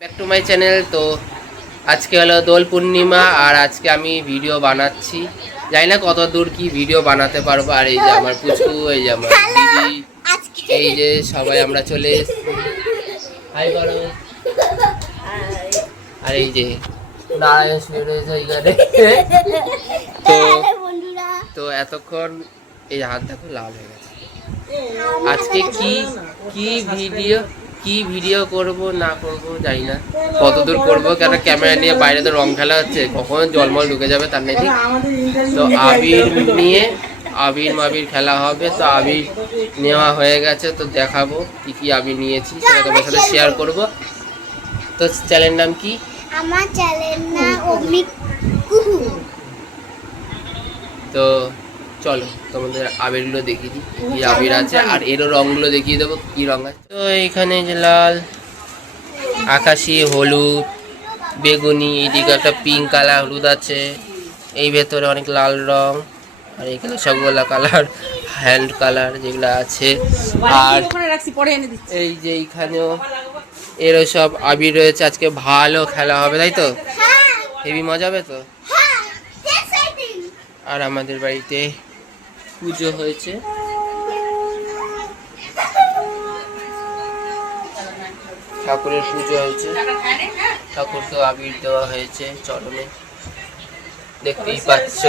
Back to my channel. তো আজকে হলো দোল পূর্ণিমা আর আজকে আমি ভিডিও বানাচ্ছি। জানি না কত দূর কি ভিডিও বানাতে পারবো। আর এই যে আমার পুচকু, এই যে আমার দিদি, এই যে সবাই আমরা চলে এসেছি। হাই বলো। আর এই যে নারায়ণ শুয়ে রয়েছে এইখানে। তো তো এতক্ষণ এই হাত দেখো লাল হয়ে গেছে। আজকে কি ভিডিও করব না করব জানি না, কতদূর করবো, কেন ক্যামেরা নিয়ে বাইরে তো রং খেলা হচ্ছে, কখন জলমল ঢুকে যাবে তার নেই ঠিক। তো আবির মাবির খেলা হবে, তো আবির নেওয়া হয়ে গেছে, তো দেখাবো কি কি আবির নিয়েছি সেটা তোমার সাথে শেয়ার করব। তো চ্যানেলের নাম কি? আমার চ্যানেল না অমিক কুহু। তো চলো তোমাদের আবিরগুলো দেখিয়ে দিই কি আবির আছে, আর এরও রঙগুলো দেখিয়ে দেবো কি রঙ আছে। তো এইখানে যে লাল, আকাশি, হলুদ, বেগুনি, এদিকে একটা পিঙ্ক কালার হলুদ আছে, এই ভেতরে অনেক লাল রং, আর এখানে সবগুলা কালার হ্যান্ড কালার যেগুলো আছে। আর এই যে এইখানেও এরও সব আবির রয়েছে। আজকে ভালো খেলা হবে তাই তো, হেভি মজা হবে তো। আর আমাদের বাড়িতে পুজো হয়েছে, ঠাকুরের পুজো হয়েছে, ঠাকুরকে আবির দেওয়া হয়েছে চরণে, দেখতেই পাচ্ছ।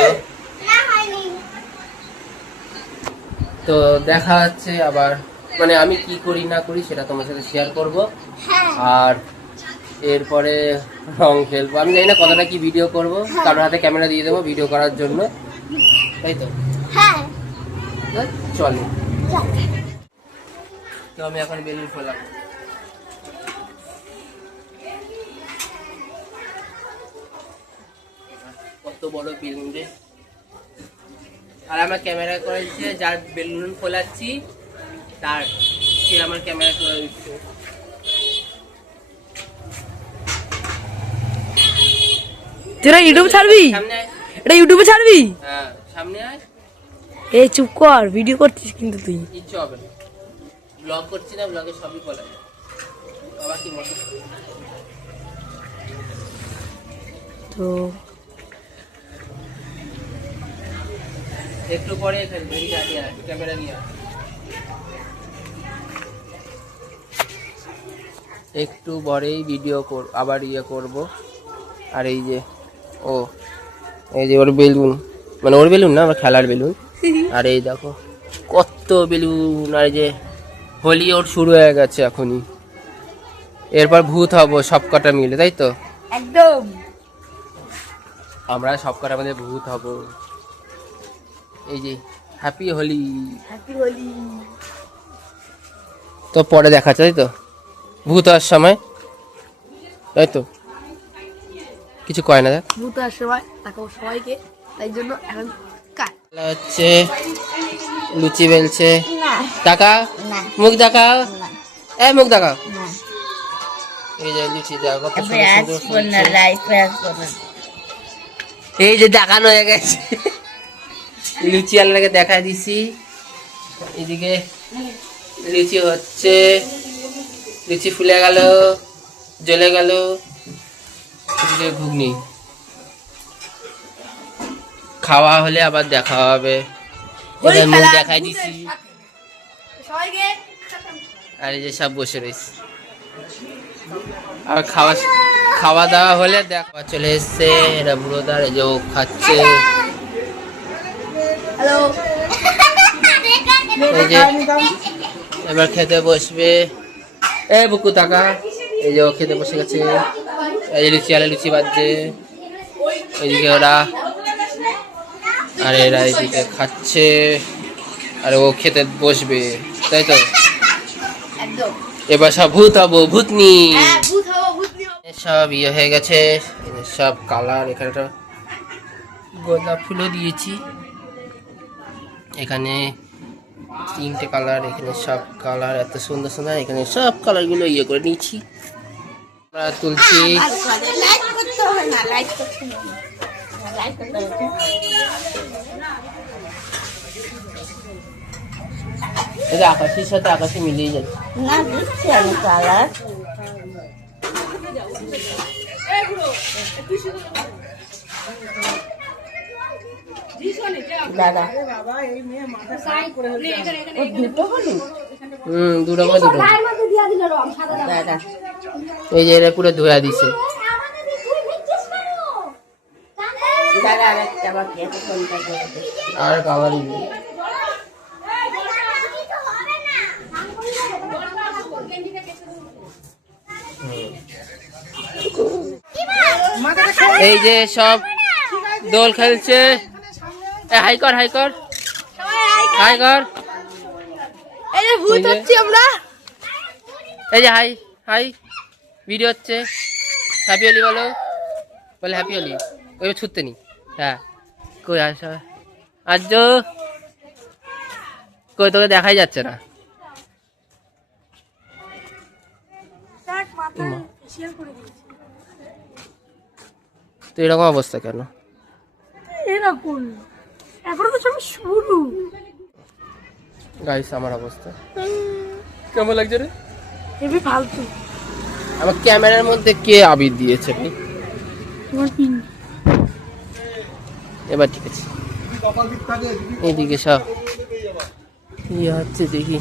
তো দেখা যাচ্ছে আবার, মানে আমি কি করি না করি সেটা তোমার সাথে শেয়ার করব। আর এরপরে রং খেলবো, আমি জানি না কতটা কি ভিডিও করব, কারোর হাতে ক্যামেরা দিয়ে দেবো ভিডিও করার জন্য, তাই তো। চলে, তো আমি এখন বেলুন ফোলাম। কত বড় বেলুন রে! আর আমার ক্যামেরা করে দিচ্ছে, যার বেলুন ফোলাচ্ছি তার, সে আমার ক্যামেরা করে দিচ্ছে। তোরা ইউটিউব ছাড়বি? এটা ইউটিউবে ছাড়বি? হ্যাঁ, সামনে আয়। এই চুপ কর, ভিডিও করছিস কিন্তু তুই। কিচ্ছু হবে না, ব্লগ করছি না, ব্লগে সবই বলা যায়। বাবা কি মজা। তো একটু পরে ক্যামেরা নিয়ে একটু পরেই ভিডিও আবার করব। আর এই যে ওর বেলুন, মানে ওর বেলুন না, আমার খেলার বেলুন। আর এই দেখো কত বেলুন। আর এই যে হোলি ওর শুরু হয়ে গেছে এখনই, এরপর ভূত হব সব কটা মিলে, তাই তো। একদম আমরা সব কটা আমাদের ভূত হব। এই যে হ্যাপি হোলি। হ্যাপি হোলি। তো পরে দেখা যাচ্ছে, তাই তো, ভূত হওয়ার সময়, তাই তো। কিছু কয় না, দেখ ভূত আর সবাই তাকাবো সবাইকে, তাই জন্য এখন হচ্ছে লুচি বেলছে। টাকা মুখ দেখাও, মুখ দেখাও। এই যে লুচি দেখো কত সুন্দর সুন্দর। এই যে দেখানো হয়ে গেছে, লুচি আলাদাকে দেখা দিছি। এদিকে লুচি হচ্ছে, লুচি ফুলে গেল, জ্বলে গেল। এদিকে ঘুগনি খাওয়া হলে আবার দেখা হবে। মুখ দেখাই দিছি, আর এই যে সব বসে রয়েছে। আর খাওয়া দাওয়া হলে দেখা চলে এসছে। এরা বুড়োদার, এই যে ও খাচ্ছে। এই যে এবার খেতে বসবে। বুকু টাকা, এই যে ও খেতে বসে গেছে। এই যে লুচি আলে লুচি বাজছে, এইদিকে ওরা, আর এরা এদিকে খাচ্ছে, আর ও খেতে বসবে, তাই তো। এবার সব ভূত হবো, ভূতনি সব ইয়ে হয়ে গেছে, সব কালার। এখানে একটা গোলাপ ফুলও দিয়েছি, এখানে 3টে কালার, এখানে সব কালার এত সুন্দর সুন্দর। এখানে সব কালারগুলো ইয়ে করে নিয়েছি, আমরা তুলছি। এটা আকাশের সাথে আকাশে মিলিয়ে যাচ্ছে না, দিচ্ছি আমি কালার। দাদা দুটো করে দুটো। দাদা এই যে এটা পুরো ধোয়া দিছে। দাদা আরেকটা বাকি আছে, কোনটা দেবে? আর কাবারই নেই। এই যে সব দোল খেলছে। হাই কর হাই কর হাই কর। এই যে ভূত হচ্ছি আমরা। এই যে হাই হাই ভিডিও হচ্ছে। হ্যাপি হোলি বলো, বলে হ্যাপি হোলি। ওই ছুটতে নি। হ্যাঁ কই আসা আজ কই, তোকে দেখাই যাচ্ছে না। তো এরকম অবস্থা কেন? এরকম এখনো তো সব শুরু। গাইস আমার অবস্থা কেমন লাগছে রে? হেবি ফালতু। আমার ক্যামেরার মধ্যে কে আবির দিয়েছে ভাই? তোমার পিন। এবার ঠিক আছে। এইদিকে সব ইয়ে হচ্ছে দেখি।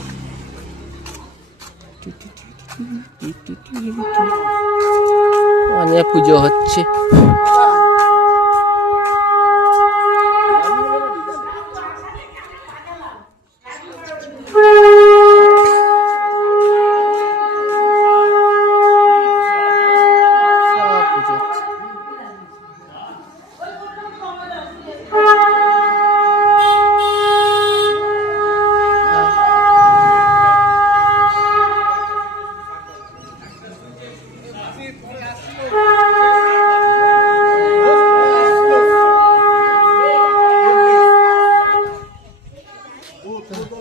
অনেক পুজো হচ্ছে। সব পুজো হচ্ছে।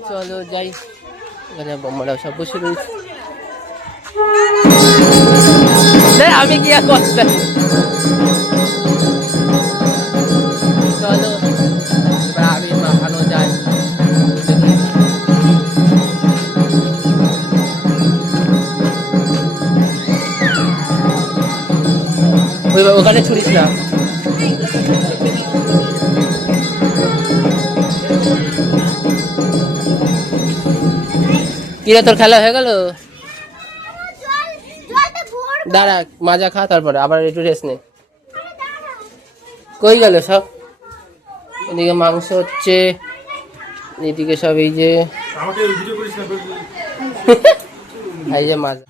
চলো যাই। এখানে বোমারা সব বসে রয়েছে। আমি কি আর করতে। চলো এবার আবির মাখানো যায়। ওখানে ছুড়িস না। কিরে তোর খেলা হয়ে গেল? দাঁড়া মাজা খা, তারপরে আবার একটু রেস্ট নে। কই গেল সব? এদিকে মাংস হচ্ছে, এদিকে সব এই যে এই যে মাজা।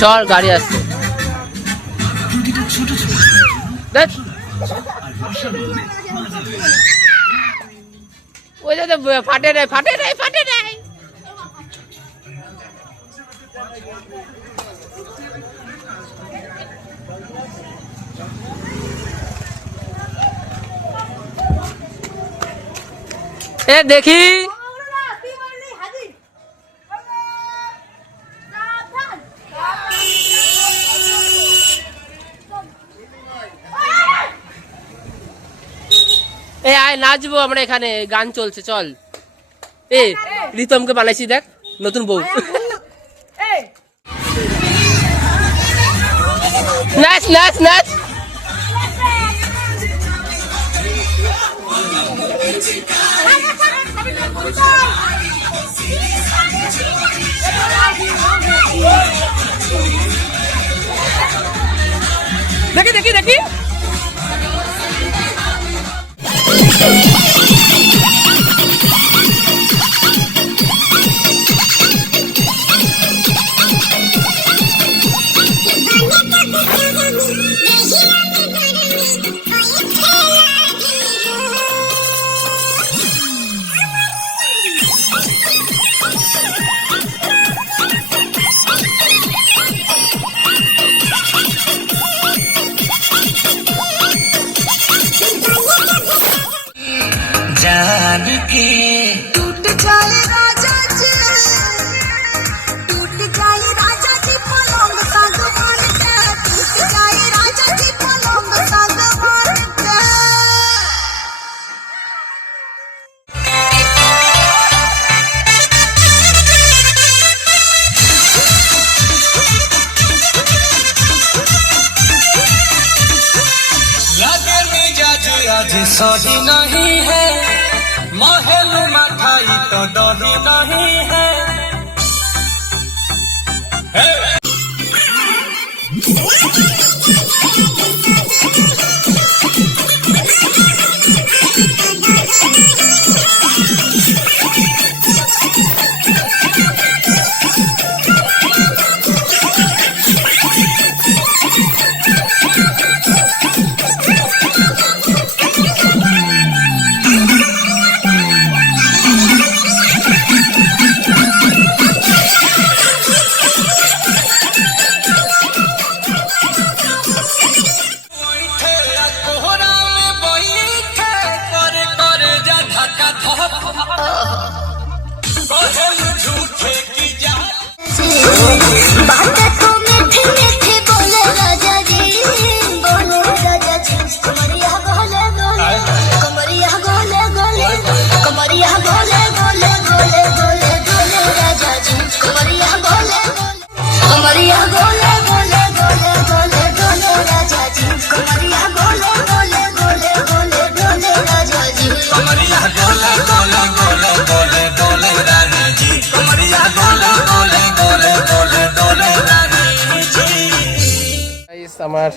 চল গাড়ি আসছে। দেখ ওই যে ফাটে রে ফাটে রে ফাটে রে। এ দেখি এ আয় নাচবো আমরা, এখানে গান চলছে চল। এ রিতমকে বানাইছি দেখ, নতুন বউ। নাচ নাচ নাচ। দেখি দেখি দেখি। सही नहीं है महल मठाई तो दही नहीं है बातें तो मीठी मीठी बोले राजा जी, बोले राजा जी। कमरिया गोले गोले, कमरिया गोले गोले, कमरिया गोले गोले गोले गोले गोले राजा जी। कमरिया गोले गोले, कमरिया गोले गोले गोले गोले गोले राजा जी। कमरिया गोले गोले गोले गोले गोले राजा जी। कमरिया गोले गोले गोले गोले गोले रानी जी कमरिया गोले गोले गोले गोले गोले रानी जी গাইস আমার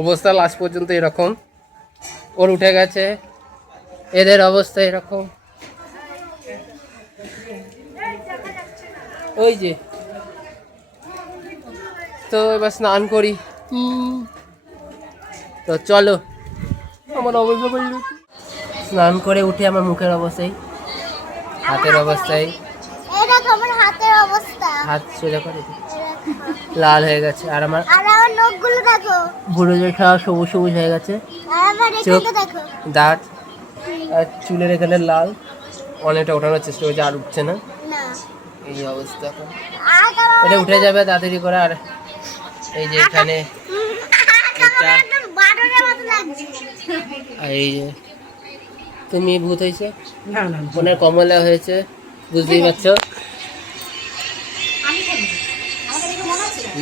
অবস্থা লাস্ট পর্যন্ত এরকম, ওর উঠে গেছে, এদের অবস্থা এরকম। ওই যে তো এবার স্নান করি, তো চলো। আমার অবস্থা স্নান করে উঠে আমার মুখের অবস্থায়, হাতের অবস্থায়, এই দেখো আমার হাতের অবস্থা, হাত সোজা করে দিই, লাল হয়ে গেছে। আর আমার আর আমার নখগুলো দেখো, ভুরু রেখা সবুজ সবুজ হয়ে গেছে, আর আমার চোখ, এখানটা দেখো। দাঁত আর চুলের এখানে লাল, অনেকটা ওঠানোর চেষ্টা করছে, আর উঠছে না, না এই অবস্থা এখন। আর আমার এটা উঠে যাবে তাড়াতাড়ি করে। আর এই যে এখানে এটা, একদম বানরের মতো লাগছে। আর এই যে তুমি ভূত হয়েছে, মনের কমলা হয়েছে, বুঝতেই পারছো।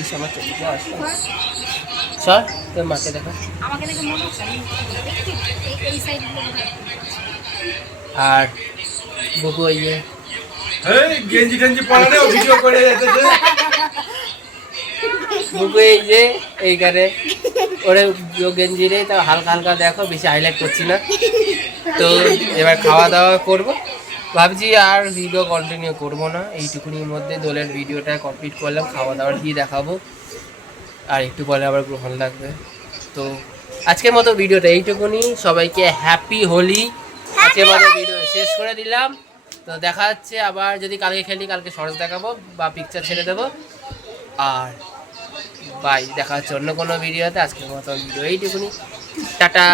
ইস, আমার চোখে আসছে। সর, তোর মাকে দেখা। আর বুকু ওই যে গেঞ্জি টেঞ্জি পরে ভিডিও করে যেতেছে বুকু এই যে এইখানে ওরে গেঞ্জি রে, তাও হালকা হালকা দেখো, বেশি হাইলাইট করছি না। তো এবার খাওয়া দাওয়া করবো ভাবছি, আর ভিডিও কন্টিনিউ করবো না, এইটুকুনির মধ্যে দোলের ভিডিওটা কমপ্লিট করলাম, খাওয়া দাওয়া দিয়ে দেখাবো, আর একটু পরে আবার গ্রহণ লাগবে। তো আজকের মতো ভিডিওটা এইটুকুনি, সবাইকে হ্যাপি হোলি। আজকের মতো ভিডিও শেষ করে দিলাম। তো দেখা হচ্ছে আবার, যদি কালকে খেলি কালকে শর্টস দেখাবো বা পিকচার ছেড়ে দেবো। আর বাই, দেখা হচ্ছে অন্য কোনো ভিডিওতে। আজকের মতো ভিডিও এইটুকুনি, টাটা।